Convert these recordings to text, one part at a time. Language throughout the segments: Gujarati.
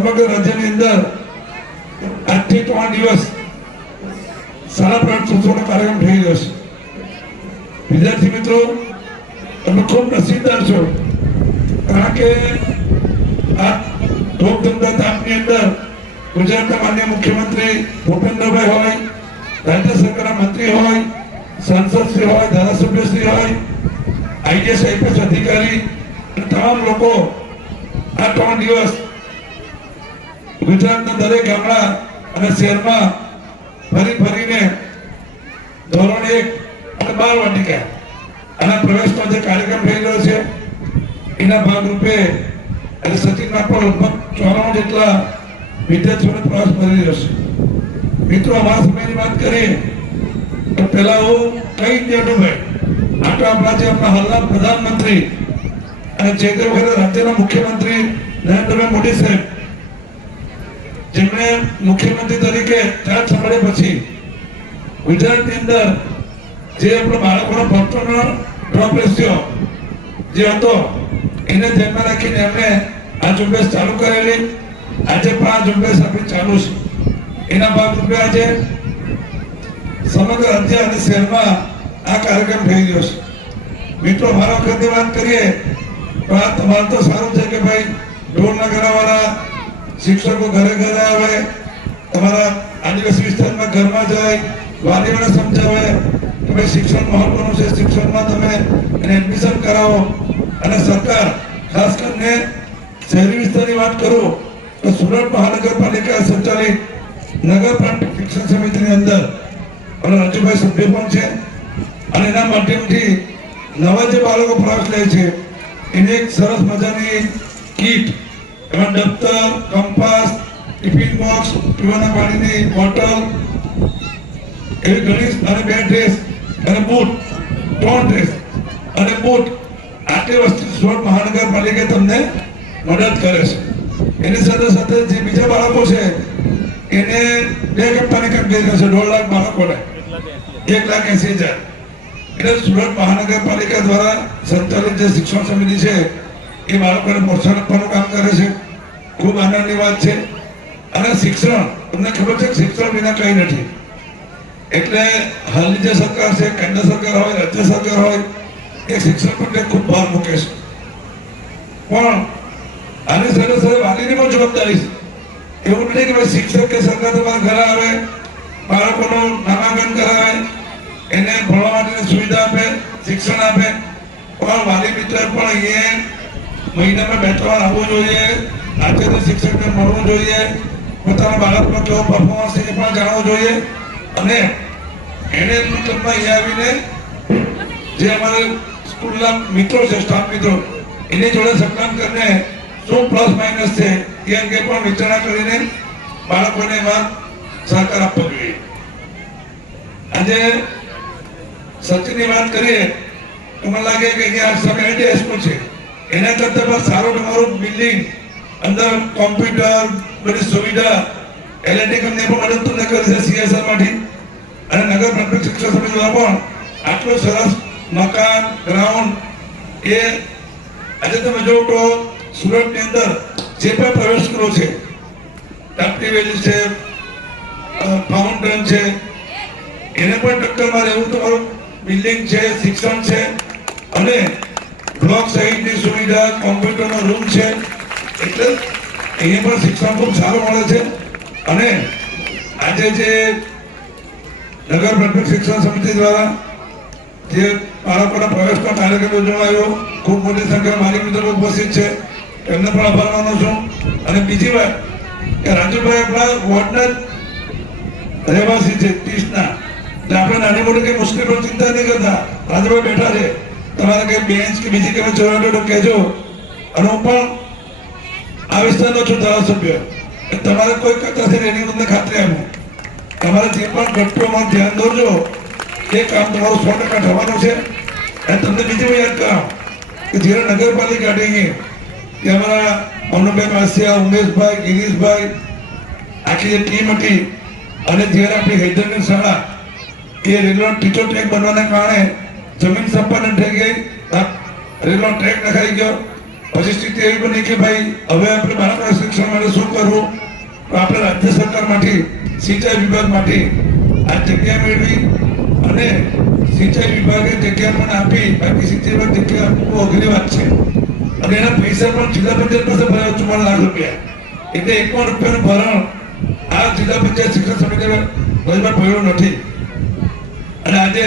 સમગ્ર રાજ્યની અંદર આજથી 3 દિવસ 550 કાર્યક્રમ થઈ રહ્યો છે. વિદ્યાર્થી મિત્રો, તમે ખૂબ નસીબદાર છો, કારણ કે આ ધોમ ધંધા તાપની અંદર ગુજરાતના માનનીય મુખ્યમંત્રી ભૂપેન્દ્રભાઈ હોય, રાજ્ય સરકારના મંત્રી હોય, સાંસદશ્રી હોય, ધારાસભ્યશ્રી હોય, આઈએસ આઈપીએસ અધિકારી તમામ લોકો આ 3 દિવસ ગુજરાતના દરેક ગામડા અને શહેરમાં ફરીને ધોરણ 1 અને 12 વાટિકા આના પ્રવેશનો જે કાર્યક્રમ થઈ રહ્યો છે એના ભાગરૂપે સચિનમાં પણ લગભગ 94 જેટલા વિદ્યાર્થીઓને પ્રવાસ કરી રહ્યો છે. મિત્રો, અમારા સમયની વાત કરીએ તો પહેલા હું કઈ દેવભાઈ આ તો આપણા જે હાલના પ્રધાનમંત્રી અને જે તે વખતે રાજ્યના મુખ્યમંત્રી નરેન્દ્રભાઈ મોદી સાહેબ, જેમણે મુખ્યમંત્રી તરીકે ચાર્જ સંભાળ્યા પછી ગુજરાતની અંદર જે આપણા બાળકોનો ભણતરનો ડ્રોપ રેશિયો જે હતો એને ધ્યાનમાં રાખીને એમણે આ ઝુંબેશ ચાલુ કરેલી. આજે પણ આ ઝુંબેશ આપણી ચાલુ છે. એના ભાગરૂપે આજે સમગ્ર રાજ્ય અને શહેરમાં આ કાર્યક્રમ થઈ રહ્યો છે. મિત્રો, મારા વખતની વાત કરીએ તો આ તમારું તો સારું છે કે ભાઈ ઢોલ નગારાવાળા શિક્ષકો ઘરે ઘરે આવે, તમારા આદિવાસી વિસ્તારમાં ઘરમાં જાય, વાલીઓને સમજાવે કે ભાઈ શિક્ષણ મહત્વનું છે, શિક્ષણમાં તમે એને એડમિશન કરાવો. અને સરકાર ખાસ કરીને શહેરી વિસ્તારની વાત કરું તો સુરત મહાનગરપાલિકા સંચાલિત નગર પ્રાંતિક શિક્ષણ સમિતિની અંદર રાજુભાઈ સભ્ય પણ છે. અને એના માધ્યમથી નવા જે બાળકો પ્રવેશ લે છે એને એક સરસ મજાની કીટ, એમાં દફતર, કંપાસ, ટિફિન બોક્સ, પીવાના પાણીની બોટલ, એવી ઘણી અને 2 ડ્રેસ અને બૂટ, 3 ડ્રેસ અને બૂટ, આટલી વસ્તુ સુરત મહાનગરપાલિકા તમને મદદ કરે છે. એની સાથે સાથે જે બીજા બાળકો છે એને 2 કપ્તાની કામગીરી કરશે. 1.5 લાખ બાળકોને 1,80,000. એટલે સુરત મહાનગરપાલિકા દ્વારા સંચાલિત જે શિક્ષણ સમિતિ છે એ બાળકોને પ્રોત્સાહન આપવાનું કામ કરે છે. ખૂબ આનંદની વાત છે. અને શિક્ષણ, તમને ખબર છે કે શિક્ષણ વિના કંઈ નથી. એટલે હાલની જે સરકાર છે, કેન્દ્ર સરકાર હોય, રાજ્ય સરકાર હોય, એ શિક્ષણ પ્રત્યે ખૂબ ભાર મૂકે છે. પણ આની સાથે સાથે વાલીની પણ જવાબદારી છે. એવું નથી કે ભાઈ શિક્ષક કે સરકાર તમારા ઘરે આવે, બાળકોનું નામાંકન કરાવે, એને ભણવા માટેની સુવિધા આપે, શિક્ષણ આપે, પણ વાલી મિત્ર પણ અહીંયા મહિનામાં 2-3 વાર આવવું જોઈએ, આચાર્ય શિક્ષકને મળવું જોઈએ, પોતાના બાળકનો કેવો પરફોર્મન્સ છે એ પણ જાણવું જોઈએ. અને એને મતલબમાં અહીંયા આવીને જે અમારે સ્કૂલના મિત્રો છે, સ્ટાફ મિત્રો, એની જોડે સંકલન કરીને શું પ્લસ માઇનસ છે એ અંગે પણ વિચારણા કરીને બાળકોને એમાં સહકાર આપવો જોઈએ. આજે સચિનની વાત કરીએ તો મને લાગે કે અહીંયા સામે આઈટીઆઈ સ્કૂલ છે, એના કરતાં પણ સારું તમારું બિલ્ડિંગ, અંદર કોમ્પ્યુટર, બધી સુવિધા એલએનટી કંપની પણ મદદ તમને કરી છે CSR માંથી. અને નગર પ્રાથમિક શિક્ષણ સમિતિ દ્વારા પણ આટલું સરસ મકાન, ગ્રાઉન્ડ, એ આજે તમે જોવો તો સુરતની અંદર જે પણ પ્રવેશ કરો છે, ટાપટી વેલી છે, ફાઉન્ટેન છે, એને પણ ટક્કર મારે એવું તમારું બિલ્ડિંગ છે, શિક્ષણ છે, અને બ્લોક સહિતની સુવિધા, કોમ્પ્યુટરનો રૂમ છે. એટલે અહીંયા પણ શિક્ષણ ખૂબ સારું મળે છે. અને આજે જે નગર પ્રાથમિક શિક્ષણ સમિતિ દ્વારા જે બાળકોના પ્રવેશનો કાર્યક્રમ યોજાયો, ખૂબ મોટી સંખ્યામાં મારી મિત્રો ઉપસ્થિત છે, એમને પણ આભાર માનું છું. અને બીજી વાત કે રાજુભાઈ આપણા વોર્ડના રહેવાસી છે 30ના, એટલે આપણે નાની મોટી કંઈ મુશ્કેલીઓ ચિંતા નહીં કરતા. રાજુભાઈ બેઠા છે, તમારે કંઈ બેન્ચ કે બીજી કંઈ ચોરાટો તો કહેજો. અને હું પણ આ વિસ્તારનો છું ધારાસભ્ય, તમારે કોઈ કચાશ એની તમને ખાતરી આપું, તમારે જે પણ ઘટનામાં ધ્યાન દોરજો, એ કામ તમારું 100% થવાનું છે. અને તમને બીજું યાદ કરાવ કે જ્યારે નગરપાલિકા હટી કે અમારા અમનભાઈ કાસિયા, ઉમેશભાઈ, ગિરીશભાઈ, આખી જે ટીમ હતી, અને જ્યારે આપણી હૈદરની શાળા એ રેલવે ટીચર ટ્રેક બનવાના કારણે જમીન સંપાદન થઈ ગઈ, રેલવે ટ્રેક નખાઈ ગયો, પછી સ્થિતિ એવી બની કે ભાઈ હવે આપણે બાળકોના શિક્ષણ માટે શું કરવું, તો આપણે રાજ્ય સરકારમાંથી સિંચાઈ વિભાગમાંથી આ જગ્યા મેળવી અને સિંચાઈ વિભાગે જગ્યા પણ આપી. બાકી સિંચાઈ વિભાગ જગ્યા આપવું બહુ અઘરી વાત છે અને એના પૈસા પણ જિલ્લા પંચાયત પાસે ભરાય 54 લાખ રૂપિયા. એટલે 1 રૂપિયાનું ભરણ આ જિલ્લા પંચાયત શિક્ષણ સમિતિમાં ભરવા પડ્યો નથી. અને આજે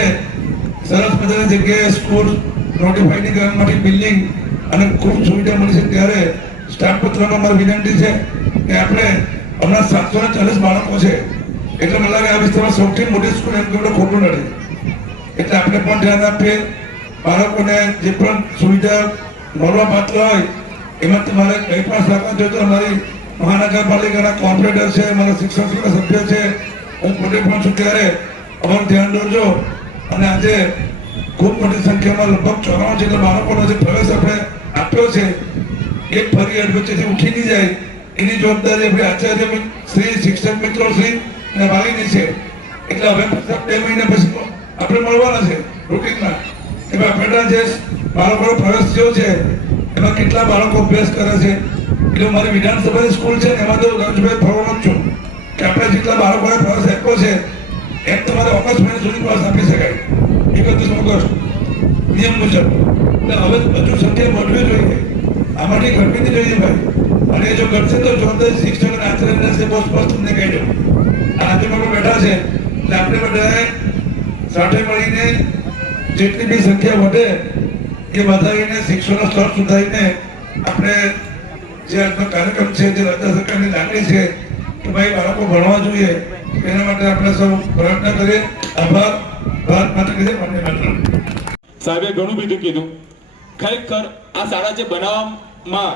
સરસ મજાની જગ્યાએ સ્કૂલ નોટિફાઈડ કરવા માટે બિલ્ડિંગ અને ખૂબ સુવિધા મળી છે. ત્યારે સ્ટાફ પત્રમાં મારી વિનંતી છે કે આપણે હમણાં 740 બાળકો છે, એટલે મને લાગે આ વિસ્તારમાં સૌથી મોટી સ્કૂલ એમ કે ખોટું નથી. એટલે આપણે પણ ધ્યાન આપીએ. બાળકોને જે પણ સુવિધા મળવા પાત્ર હોય એમાં તમારે કંઈ પણ સહકાર જોઈતો અમારી મહાનગરપાલિકાના કોર્પોરેટર છે, અમારા શિક્ષક સભ્ય છે, હું પોતે પણ છું, ત્યારે અમારું ધ્યાન દોરજો. અને આજે ખૂબ મોટી સંખ્યામાં લગભગ 94 જેટલા બાળકોનો જે પ્રવેશ આપણે આપ્યો છે એ ફરી વચ્ચેથી ઉઠી નહીં જાય એની જવાબદારી આપણે આચાર્ય શ્રી, શિક્ષક મિત્રો શ્રી અને વાલીની છે. એટલે હવે 2 મહિના પછી આપણે મળવાના છે રૂટીનમાં કે આપણા જે બાળકોનો પ્રવેશ થયો છે એમાં કેટલા બાળકો અભ્યાસ કરે છે. એટલે મારી વિધાનસભાની સ્કૂલ છે એમાં તો રજભાઈ ફરવાનો જ છું કે આપણે જેટલા બાળકોને પ્રવેશ આપ્યો છે એમ તમારે ઓગસ્ટ મહિના સુધી પ્રવેશ આપી શકાય 31 ઓગસ્ટ નિયમ મુજબ. એટલે હવે હજુ સંખ્યા વધવી જોઈએ, આમાંથી ઘટવી નહીં જોઈએ ભાઈ. અને જો ઘટશે તો જવાબદારી શિક્ષક અને આચાર્ય છે, બહુ સ્પષ્ટ તમને કહી દઉં. આ રાજ્યમાં બેઠા છે એટલે આપણે બધાએ સાથે મળીને જેટલી બી સંખ્યા વધે એ વધારીને શિક્ષણનું સ્તર સુધારીને આપણે જે આજનો કાર્યક્રમ છે, જે રાજ્ય સરકારની લાગણી છે કે ભાઈ બાળકો ભણવા જોઈએ, એના માટે આપણે સૌ પ્રયત્ન કરીએ. આભાર. ભારત માતા કી જય. વંદે માતરમ. સાહેબે ઘણું બધું કીધું. ખરેખર આ શાળા જે બનાવવામાં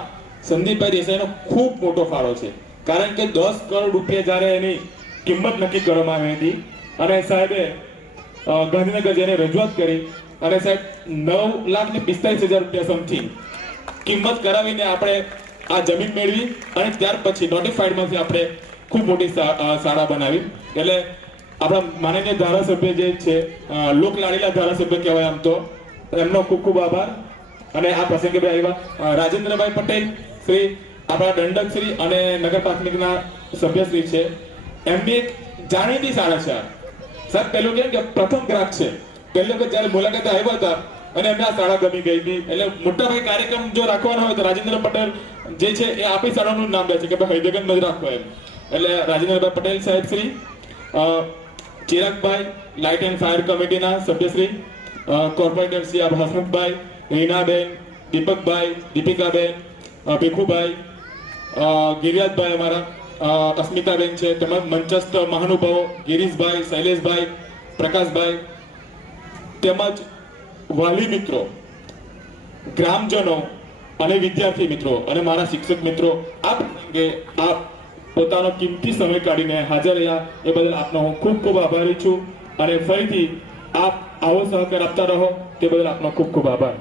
સંદીપભાઈ દેસાઈનો ખૂબ મોટો ફાળો છે. કારણ કે 10 કરોડ રૂપિયા જ્યારે એની કિંમત નક્કી કરવામાં આવી હતી અને સાહેબે ગાંધીનગર જઈને રજૂઆત કરી અને સાહેબ 9,45,000 રૂપિયા સમથિંગ કિંમત કરાવીને આપણે આ જમીન મેળવી અને ત્યાર પછી નોટિફાઈડમાંથી આપણે ખૂબ મોટી શાળા બનાવી. એટલે આપણા માનનીય ધારાસભ્ય જે છે, લોકલાડીલા ધારાસભ્ય કહેવાય આમ તો, એમનો ખૂબ ખૂબ આભાર. અને આ પ્રસંગે આવ્યા રાજેન્દ્રભાઈ પટેલ શ્રી, આપણા દંડક શ્રી અને નગર પ્રાથમિકના સભ્યશ્રી છે. એમની એક જાણીતી શાળા છે. સાહેબ પહેલું કેમ કે પ્રથમ ગ્રાહક છે. પહેલો કે જ્યારે મુલાકાતે આવ્યા હતા અને એમને આ શાળા ગમી ગઈ હતી. એટલે મોટા ભાઈ કાર્યક્રમ જો રાખવાનો હોય તો રાજેન્દ્ર પટેલ જે છે એ આપણી શાળાનું નામ લે છે કે ભાઈ હૈદરગંજમાં જ રાખવો એમ. એટલે રાજેન્દ્રભાઈ પટેલ સાહેબ શ્રી, ચિરાગભાઈ લાઇટ એન્ડ ફાયર કમિટીના સભ્યશ્રી, કોર્પોરેટર શ્રી હસમુખભાઈ, રીનાબેન, દીપકભાઈ, દીપિકાબેન, ભીખુભાઈ, ગિરિરાજભાઈ અમારા, અસ્મિતાબેન છે, તેમજ મંચસ્થ મહાનુભાવો ગિરીશભાઈ, શૈલેષભાઈ, પ્રકાશભાઈ, તેમજ વાલી મિત્રો, ગ્રામજનો અને વિદ્યાર્થી મિત્રો અને મારા શિક્ષક મિત્રો આ પ્રસંગે આપ પોતાનો કિંમતી સમય કાઢીને હાજર રહ્યા એ બદલ આપનો હું ખૂબ ખૂબ આભારી છું. અને ફરીથી આપ આવો સહકાર આપતા રહો તે બદલ આપનો ખૂબ ખૂબ આભાર.